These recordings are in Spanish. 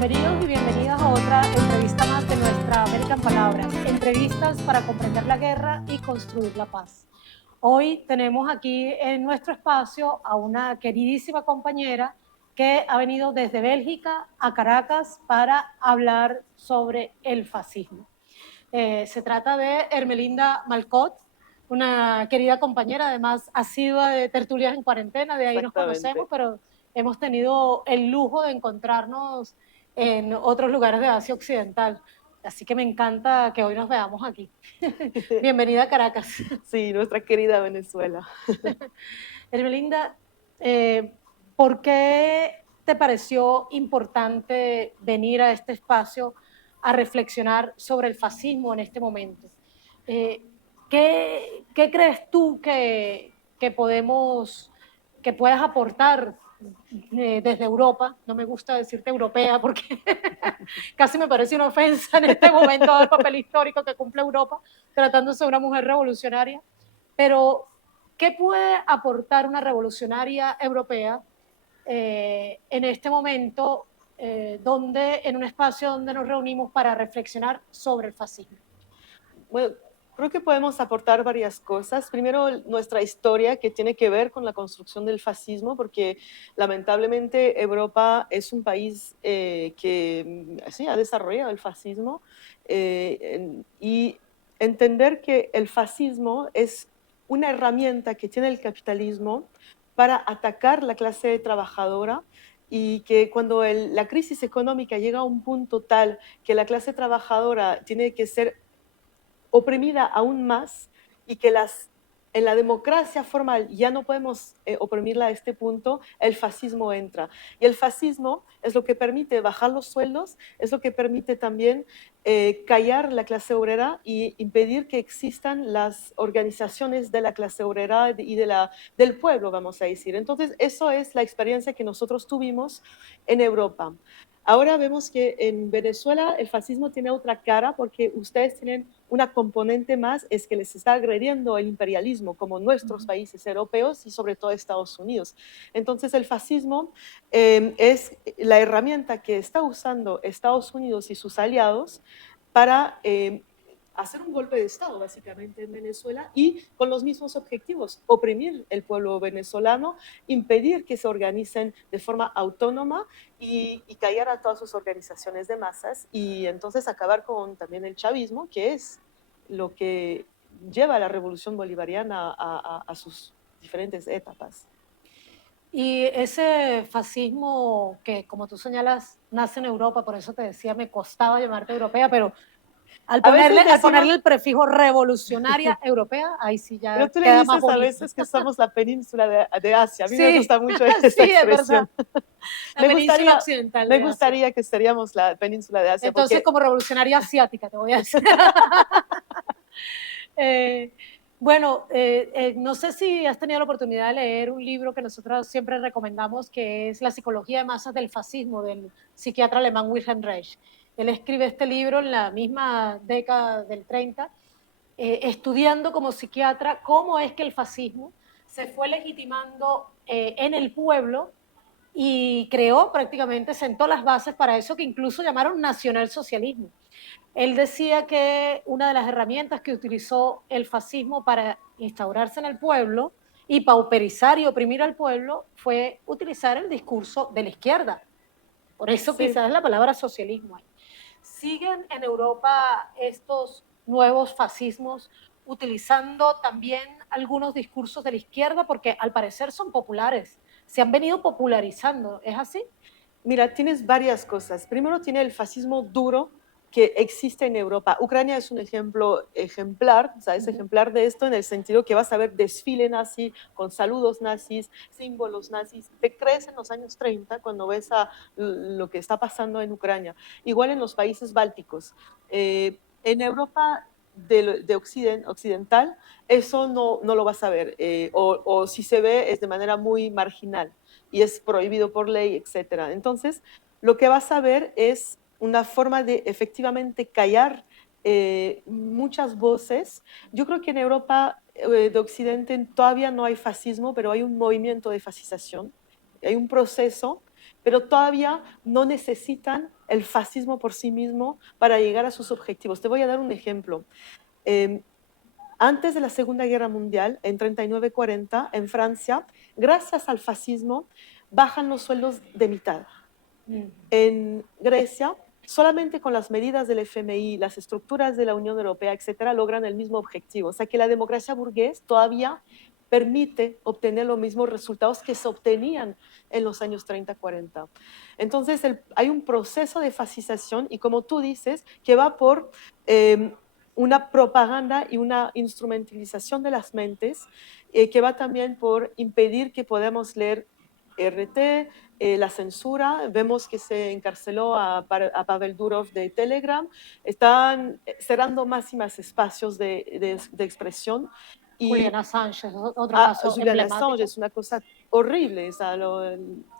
Bienvenidos y bienvenidas a otra entrevista más de nuestra América en Palabras. Entrevistas para comprender la guerra y construir la paz. Hoy tenemos aquí en nuestro espacio a una queridísima compañera que ha venido desde Bélgica a Caracas para hablar sobre el fascismo. Se trata de Ermelinda Malcot, una querida compañera, además asidua de Tertulias en Cuarentena, de ahí nos conocemos, Exactamente. pero hemos tenido el lujo de encontrarnos en otros lugares de Asia Occidental. Así que me encanta que hoy nos veamos aquí. Bienvenida a Caracas. Sí, nuestra querida Venezuela. Ermelinda, ¿por qué te pareció importante venir a este espacio a reflexionar sobre el fascismo en este momento? Eh, ¿qué crees tú que puedas aportar desde Europa? No me gusta decirte europea porque casi me parece una ofensa en este momento del papel histórico que cumple Europa, tratándose de una mujer revolucionaria. Pero, ¿qué puede aportar una revolucionaria europea en este momento, en un espacio donde nos reunimos para reflexionar sobre el fascismo? Bueno, creo que podemos aportar varias cosas. Primero, nuestra historia que tiene que ver con la construcción del fascismo, porque lamentablemente Europa es un país que sí, ha desarrollado el fascismo y entender que el fascismo es una herramienta que tiene el capitalismo para atacar la clase trabajadora y que cuando la crisis económica llega a un punto tal que la clase trabajadora tiene que ser oprimida aún más y que en la democracia formal ya no podemos oprimirla a este punto, el fascismo entra. Y el fascismo es lo que permite bajar los sueldos, es lo que permite también callar la clase obrera y impedir que existan las organizaciones de la clase obrera y del pueblo, vamos a decir. Entonces, eso es la experiencia que nosotros tuvimos en Europa. Ahora vemos que en Venezuela el fascismo tiene otra cara porque ustedes tienen una componente más, es que les está agrediendo el imperialismo, como nuestros países europeos y sobre todo Estados Unidos. Entonces el fascismo es la herramienta que está usando Estados Unidos y sus aliados para hacer un golpe de Estado, básicamente, en Venezuela y con los mismos objetivos, oprimir el pueblo venezolano, impedir que se organicen de forma autónoma y callar a todas sus organizaciones de masas y entonces acabar con también el chavismo, que es lo que lleva a la revolución bolivariana a sus diferentes etapas. Y ese fascismo que, como tú señalas, nace en Europa, por eso te decía, me costaba llamarte europea, pero al A veces ponerle decimos, el prefijo revolucionaria europea, ahí sí pero ya tú le queda más dices a bonito. veces que somos la península de Asia. A mí me Sí, gusta mucho esa sí, es verdad. expresión. La Me península gustaría, occidental me de Asia. gustaría que seríamos la península de Asia, Entonces, porque como revolucionaria asiática, te voy a decir. eh, bueno, no sé si has tenido la oportunidad de leer un libro que nosotros siempre recomendamos, que es La psicología de masas del fascismo, del psiquiatra alemán Wilhelm Reich. Él escribe este libro en la misma década del 30, estudiando como psiquiatra cómo es que el fascismo se fue legitimando en el pueblo y creó prácticamente, sentó las bases para eso que incluso llamaron nacionalsocialismo. Él decía que una de las herramientas que utilizó el fascismo para instaurarse en el pueblo y pauperizar y oprimir al pueblo fue utilizar el discurso de la izquierda. Por eso sí. quizás es la palabra socialismo ahí. ¿Siguen en Europa estos nuevos fascismos utilizando también algunos discursos de la izquierda? Porque al parecer son populares, se han venido popularizando, ¿es así? Mira, tienes varias cosas. Primero tiene el fascismo duro que existe en Europa. Ucrania es un ejemplo ejemplar, o sea, es ejemplar de esto en el sentido que vas a ver desfile nazi con saludos nazis, símbolos nazis. Te crees en los años 30 cuando ves lo que está pasando en Ucrania. Igual en los países bálticos. En Europa occidental, eso no lo vas a ver, o si se ve es de manera muy marginal y es prohibido por ley, etcétera. Entonces, lo que vas a ver es una forma de efectivamente callar muchas voces. Yo creo que en Europa de Occidente todavía no hay fascismo, pero hay un movimiento de fascización, hay un proceso pero todavía no necesitan el fascismo por sí mismo para llegar a sus objetivos. Te voy a dar un ejemplo. Eh, Antes de la Segunda Guerra Mundial, en 39-40, en Francia, gracias al fascismo, bajan los sueldos de mitad. En Grecia, solamente con las medidas del FMI, las estructuras de la Unión Europea, etcétera, logran el mismo objetivo. O sea que la democracia burgués todavía permite obtener los mismos resultados que se obtenían en los años 30-40. Entonces, hay un proceso de fascización y como tú dices, que va por una propaganda y una instrumentalización de las mentes, que va también por impedir que podamos leer RT, la censura. Vemos que se encarceló a Pavel Durov de Telegram. Están cerrando más y más espacios de expresión. Julian Y Assange es otro caso Julian Assange emblemático. es una cosa horrible. O sea,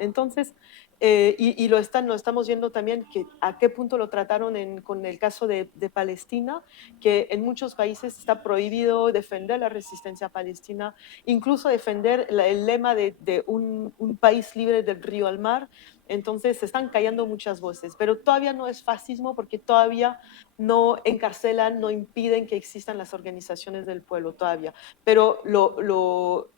entonces, lo estamos viendo también que a qué punto lo trataron con el caso de Palestina, que en muchos países está prohibido defender la resistencia palestina, incluso defender el lema de un país libre del río al mar. Entonces se están callando muchas voces, pero todavía no es fascismo porque todavía no encarcelan, no impiden que existan las organizaciones del pueblo todavía, pero lo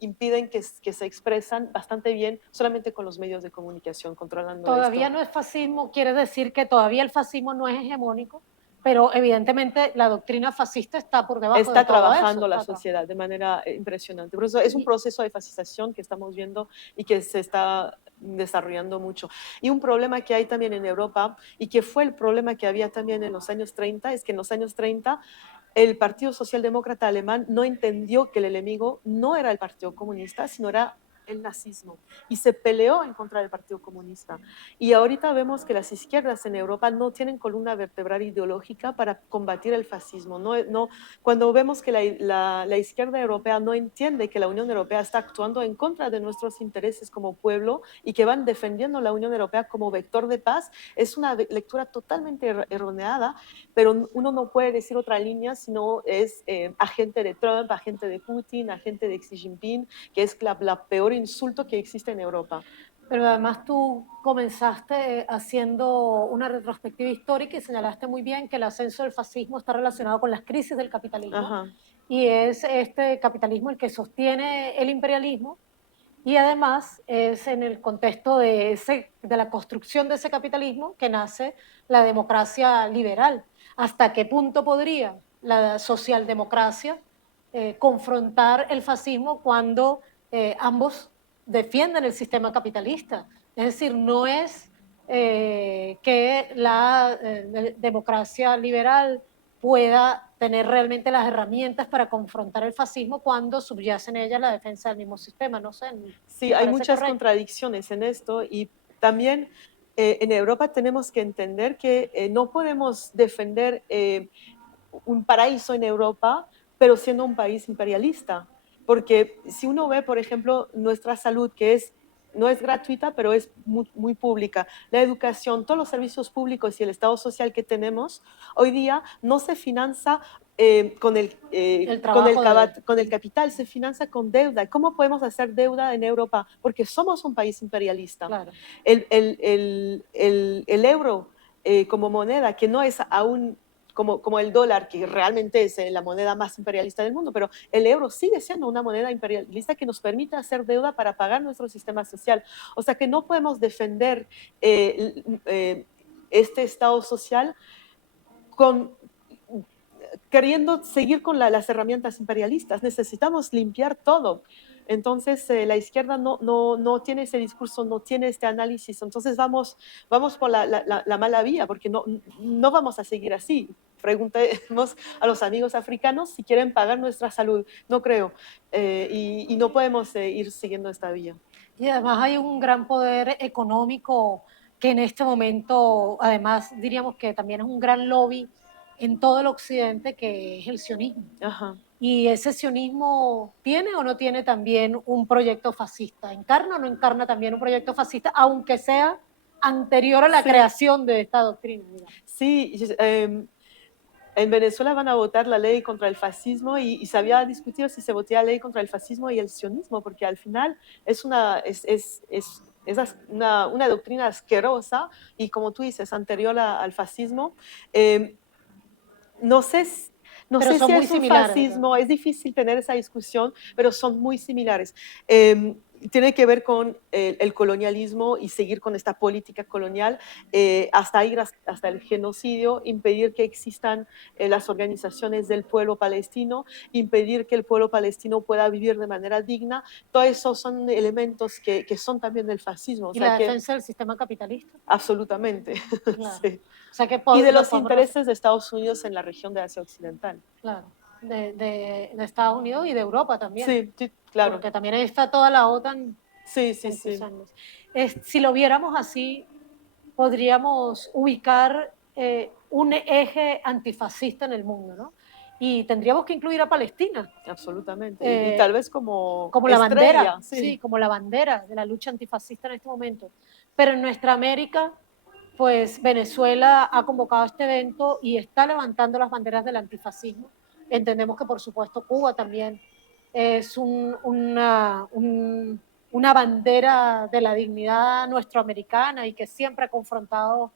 impiden que se expresan bastante bien solamente con los medios de comunicación, controlando Todavía esto. no es fascismo, quiere decir que todavía el fascismo no es hegemónico, pero evidentemente la doctrina fascista está por debajo de Está todo eso. trabajando la sociedad de manera impresionante. Por eso es un proceso de fascización que estamos viendo y que se está desarrollando mucho. Y un problema que hay también en Europa y que fue el problema que había también en los años 30 es que en los años 30 el Partido Socialdemócrata Alemán no entendió que el enemigo no era el Partido Comunista, sino era el nazismo, y se peleó en contra del Partido Comunista. Y ahorita vemos que las izquierdas en Europa no tienen columna vertebral ideológica para combatir el fascismo. Cuando vemos que la izquierda europea no entiende que la Unión Europea está actuando en contra de nuestros intereses como pueblo y que van defendiendo la Unión Europea como vector de paz, es una lectura totalmente errónea, pero uno no puede decir otra línea sino es agente de Trump, agente de Putin, agente de Xi Jinping, que es la peor insulto que existe en Europa. Pero además tú comenzaste haciendo una retrospectiva histórica y señalaste muy bien que el ascenso del fascismo está relacionado con las crisis del capitalismo. Ajá. Y es este capitalismo el que sostiene el imperialismo y además es en el contexto de la construcción de ese capitalismo que nace la democracia liberal. ¿Hasta qué punto podría la socialdemocracia confrontar el fascismo cuando ambos defienden el sistema capitalista? Es decir, no es que la democracia liberal pueda tener realmente las herramientas para confrontar el fascismo cuando subyace en ella la defensa del mismo sistema. No sé, Sí, ¿te hay parece muchas correcto? contradicciones en esto y también en Europa tenemos que entender que no podemos defender un paraíso en Europa, pero siendo un país imperialista. Porque si uno ve, por ejemplo, nuestra salud, que no es gratuita, pero es muy pública, la educación, todos los servicios públicos y el Estado social que tenemos, hoy día no se financia El trabajo con el capital, se financia con deuda. ¿Cómo podemos hacer deuda en Europa? Porque somos un país imperialista. claro. El euro como moneda, que no es aún como el dólar, que realmente es la moneda más imperialista del mundo, pero el euro sigue siendo una moneda imperialista que nos permite hacer deuda para pagar nuestro sistema social. O sea que no podemos defender este Estado social con, queriendo seguir con las herramientas imperialistas. Necesitamos limpiar todo. Entonces, la izquierda no tiene ese discurso, no tiene este análisis. Entonces, vamos por la mala vía, porque no vamos a seguir así. Preguntemos a los amigos africanos si quieren pagar nuestra salud. No creo. Y no podemos ir siguiendo esta vía. Y además hay un gran poder económico que en este momento, además diríamos que también es un gran lobby en todo el occidente, que es el sionismo. Ajá. ¿Y ese sionismo tiene o no tiene también un proyecto fascista? ¿Encarna o no encarna también un proyecto fascista, aunque sea anterior a la Sí, creación de esta doctrina? Digamos? sí. En Venezuela van a votar la ley contra el fascismo y se había discutido si se votía la ley contra el fascismo y el sionismo, porque al final es una doctrina asquerosa y, como tú dices, anterior al fascismo. Eh, no sé, no Pero sé son si muy es un similares, ¿verdad? fascismo, es difícil tener esa discusión, pero son muy similares. Eh, Tiene que ver con el colonialismo y seguir con esta política colonial, hasta ir hasta el genocidio, impedir que existan las organizaciones del pueblo palestino, impedir que el pueblo palestino pueda vivir de manera digna. Todos esos son elementos que son también del fascismo, o Y sea la que defensa del sistema capitalista, absolutamente, claro. sí. O sea que Y de lo los podemos, intereses de Estados Unidos en la región de Asia Occidental. claro, de Estados Unidos y de Europa también, Sí, sí, claro. porque también ahí está toda la OTAN Sí, sí, sí. empujándose. Si lo viéramos así, podríamos ubicar un eje antifascista en el mundo, ¿no? Y tendríamos que incluir a Palestina Absolutamente. Y tal eh, vez como como la bandera, estrella, sí, sí. como la bandera de la lucha antifascista en este momento. Pero en nuestra América, pues Venezuela ha convocado este evento y está levantando las banderas del antifascismo. Entendemos que, por supuesto, Cuba también es una bandera de la dignidad nuestroamericana y que siempre ha confrontado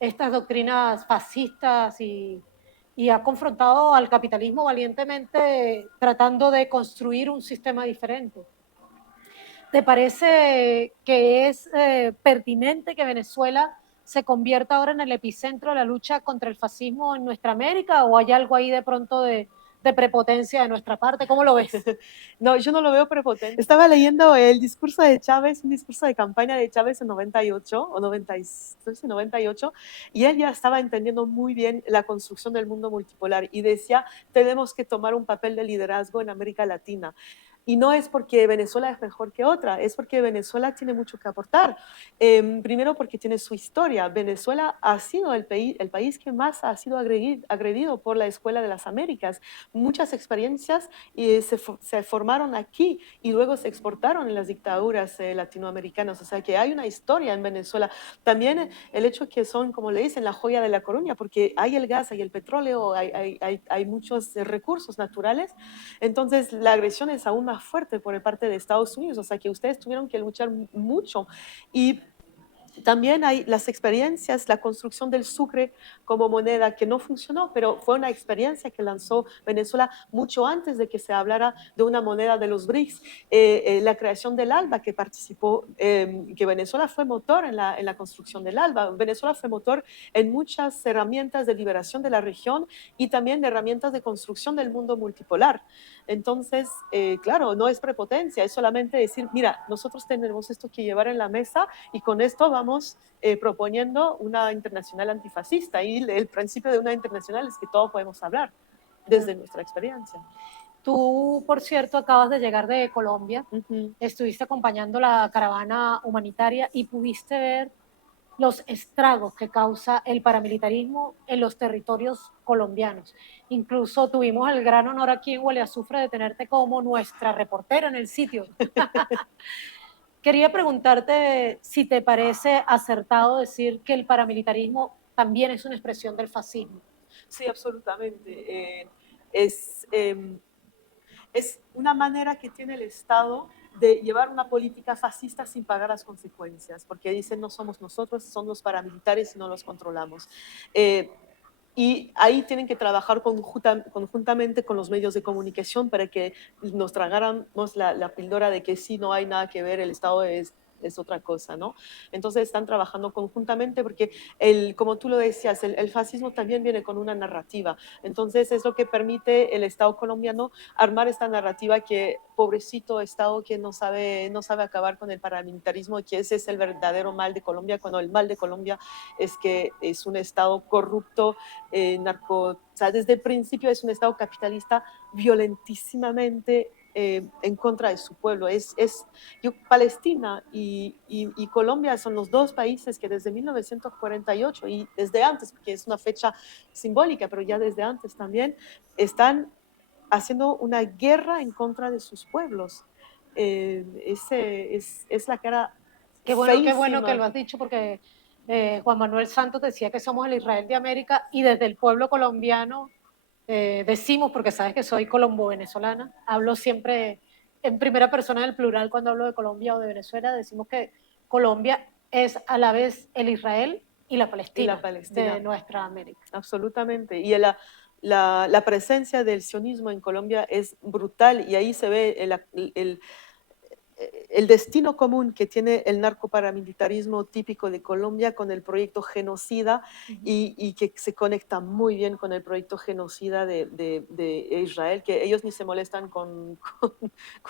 estas doctrinas fascistas y ha confrontado al capitalismo valientemente tratando de construir un sistema diferente. ¿Te parece que es pertinente que Venezuela se convierta ahora en el epicentro de la lucha contra el fascismo en nuestra América o hay algo ahí de pronto de prepotencia de nuestra parte? ¿Cómo lo ves? No, yo no lo veo prepotente. Estaba leyendo el discurso de Chávez, un discurso de campaña de Chávez en 98 o 90, no sé, 98, y él ya estaba entendiendo muy bien la construcción del mundo multipolar y decía, tenemos que tomar un papel de liderazgo en América Latina. Y no es porque Venezuela es mejor que otra, es porque Venezuela tiene mucho que aportar. Primero porque tiene su historia. Venezuela ha sido el país que más ha sido agredido por la Escuela de las Américas. Muchas experiencias se formaron aquí y luego se exportaron en las dictaduras latinoamericanas. O sea que hay una historia en Venezuela. También el hecho que son, como le dicen, la joya de la corona, porque hay el gas, hay el petróleo, hay muchos recursos naturales. Entonces la agresión es aún más fuerte por parte de Estados Unidos. O sea que ustedes tuvieron que luchar mucho. Y también hay las experiencias, la construcción del sucre como moneda que no funcionó, pero fue una experiencia que lanzó Venezuela mucho antes de que se hablara de una moneda de los BRICS. La creación del ALBA, que participó, que Venezuela fue motor en la construcción del ALBA. Venezuela fue motor en muchas herramientas de liberación de la región y también de herramientas de construcción del mundo multipolar. Entonces, claro, no es prepotencia, es solamente decir, mira, nosotros tenemos esto que llevar en la mesa y con esto vamos proponiendo una internacional antifascista. Y el principio de una internacional es que todos podemos hablar desde nuestra experiencia. Tú, por cierto, acabas de llegar de Colombia, Uh -huh. estuviste acompañando la caravana humanitaria y pudiste ver los estragos que causa el paramilitarismo en los territorios colombianos. Incluso tuvimos el gran honor aquí en Huele Azufre de tenerte como nuestra reportera en el sitio. Quería preguntarte si te parece acertado decir que el paramilitarismo también es una expresión del fascismo. Sí, absolutamente. Es una manera que tiene el Estado de llevar una política fascista sin pagar las consecuencias, porque dicen no somos nosotros, son los paramilitares y no los controlamos. Y ahí tienen que trabajar conjuntamente con los medios de comunicación para que nos tragáramos la píldora de que sí, no hay nada que ver, el Estado es otra cosa, ¿no? Entonces están trabajando conjuntamente porque, como tú lo decías, el fascismo también viene con una narrativa. Entonces es lo que permite el Estado colombiano armar esta narrativa que, pobrecito Estado que no sabe acabar con el paramilitarismo, que ese es el verdadero mal de Colombia, cuando el mal de Colombia es que es un Estado corrupto, o sea, desde el principio es un Estado capitalista violentísimamente en contra de su pueblo. Palestina y Colombia son los dos países que desde 1948 y desde antes, porque es una fecha simbólica, pero ya desde antes también, están haciendo una guerra en contra de sus pueblos. Es la cara Qué bueno que feísima. lo has dicho porque Juan Manuel Santos decía que somos el Israel de América y desde el pueblo colombiano decimos, porque sabes que soy colombo-venezolana, hablo siempre en primera persona del plural cuando hablo de Colombia o de Venezuela, decimos que Colombia es a la vez el Israel y la Palestina, Palestina. de nuestra América. Absolutamente. Y la presencia del sionismo en Colombia es brutal y ahí se ve el destino común que tiene el narcoparamilitarismo típico de Colombia con el proyecto genocida y que se conecta muy bien con el proyecto genocida de Israel, que ellos ni se molestan con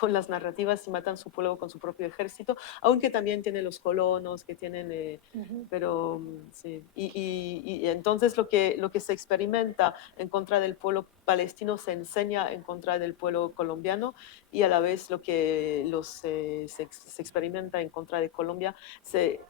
las narrativas y matan su pueblo con su propio ejército, aunque también tiene los colonos que tienen... Pero sí, y entonces lo que se experimenta en contra del pueblo palestino se enseña en contra del pueblo colombiano y a la vez lo que se experimenta en contra de Colombia se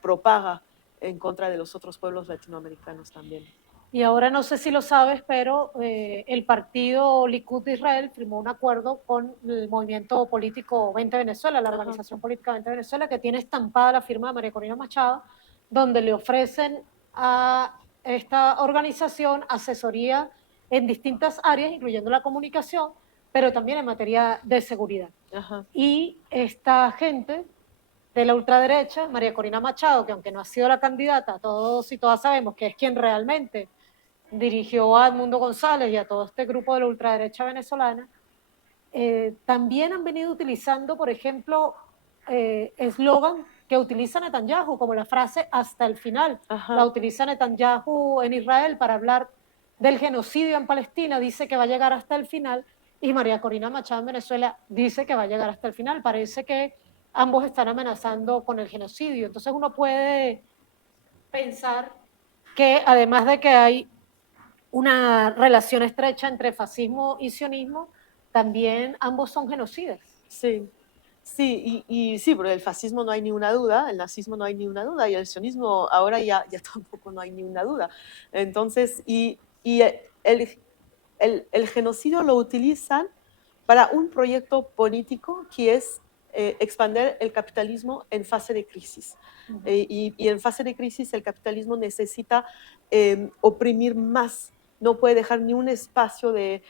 propaga en contra de los otros pueblos latinoamericanos también. Y ahora no sé si lo sabes, pero el partido Likud de Israel firmó un acuerdo con el movimiento político 20 Venezuela, la organización política 20 Venezuela, que tiene estampada la firma de María Corina Machado, donde le ofrecen a esta organización asesoría en distintas áreas, incluyendo la comunicación, pero también en materia de seguridad. Ajá. Y esta gente de la ultraderecha, María Corina Machado, que aunque no ha sido la candidata, todos y todas sabemos que es quien realmente dirigió a Edmundo González y a todo este grupo de la ultraderecha venezolana, también han venido utilizando, por ejemplo, eslogan que utiliza Netanyahu, como la frase hasta el final. Ajá. La utiliza Netanyahu en Israel para hablar del genocidio en Palestina, dice que va a llegar hasta el final, y María Corina Machado en Venezuela dice que va a llegar hasta el final. Parece que ambos están amenazando con el genocidio. Entonces uno puede pensar que además de que hay una relación estrecha entre fascismo y sionismo, también ambos son genocidas. Sí, sí, y sí, porque el fascismo no hay ni una duda, el nazismo no hay ni una duda, y el sionismo ahora ya tampoco no hay ni una duda. Entonces, el genocidio lo utilizan para un proyecto político que es expandir el capitalismo en fase de crisis. Y en fase de crisis el capitalismo necesita oprimir más, no puede dejar ni un espacio de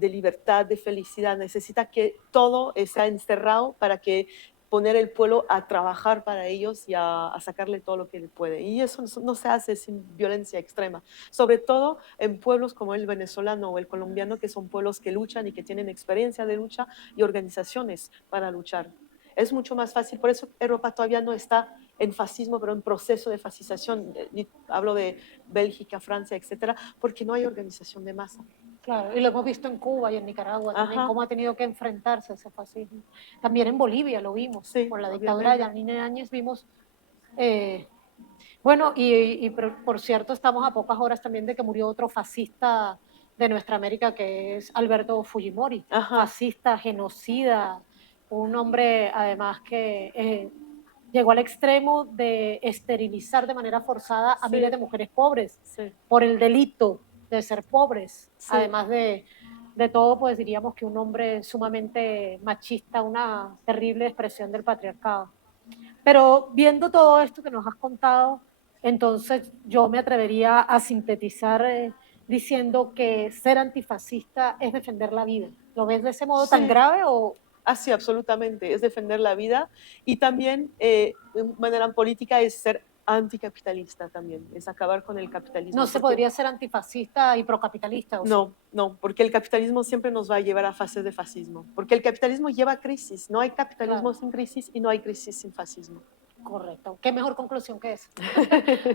libertad, de felicidad, necesita que todo sea encerrado para que poner el pueblo a trabajar para ellos y a sacarle todo lo que puede. Y eso no se hace sin violencia extrema, sobre todo en pueblos como el venezolano o el colombiano, que son pueblos que luchan y que tienen experiencia de lucha y organizaciones para luchar. Es mucho más fácil, por eso Europa todavía no está en fascismo, pero en proceso de fascización. Hablo de Bélgica, Francia, etcétera, porque no hay organización de masa. Claro, y lo hemos visto en Cuba y en Nicaragua también, cómo ha tenido que enfrentarse a ese fascismo. También en Bolivia lo vimos, sí, con la dictadura de Yanine Áñez vimos... bueno, por cierto, estamos a pocas horas también de que murió otro fascista de nuestra América, que es Alberto Fujimori, fascista, genocida, un hombre además que llegó al extremo de esterilizar de manera forzada a miles de mujeres pobres por el delito de ser pobres, además de todo, pues diríamos que un hombre sumamente machista, una terrible expresión del patriarcado. Pero viendo todo esto que nos has contado, entonces yo me atrevería a sintetizar diciendo que ser antifascista es defender la vida. ¿Lo ves de ese modo tan grave o...? Sí, absolutamente, es defender la vida y también de manera política es ser anticapitalista también, es acabar con el capitalismo. ¿No se podría ser antifascista y procapitalista? No, no, porque el capitalismo siempre nos va a llevar a fases de fascismo, porque el capitalismo lleva a crisis, no hay capitalismo sin crisis y no hay crisis sin fascismo. Correcto. Qué mejor conclusión que esa.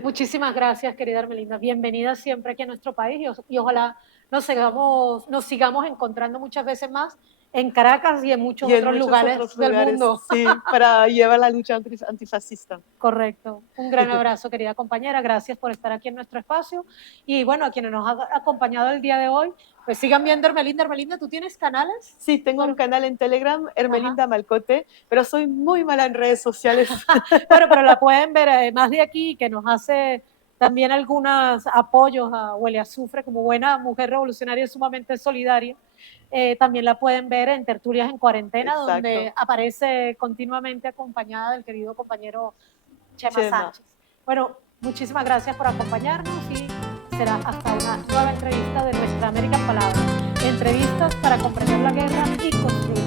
Muchísimas gracias, querida Hermelinda. Bienvenida siempre aquí a nuestro país y ojalá nos sigamos encontrando muchas veces más en Caracas y en muchos otros lugares del mundo. Sí, para llevar la lucha antifascista. Correcto. Un gran abrazo, querida compañera. Gracias por estar aquí en nuestro espacio. Y bueno, a quienes nos han acompañado el día de hoy, pues sigan viendo Hermelinda. Hermelinda, ¿tú tienes canales? Sí, tengo un canal en Telegram, Hermelinda Malcote, pero soy muy mala en redes sociales. Bueno, pero la pueden ver, además de aquí, que nos hace también algunos apoyos a Huele Azufre, como buena mujer revolucionaria sumamente solidaria. También la pueden ver en Tertulias en Cuarentena, donde aparece continuamente acompañada del querido compañero Chema Sánchez. Bueno, muchísimas gracias por acompañarnos y será hasta una nueva entrevista de Nuestra América en Palabras. Entrevistas para comprender la guerra y construir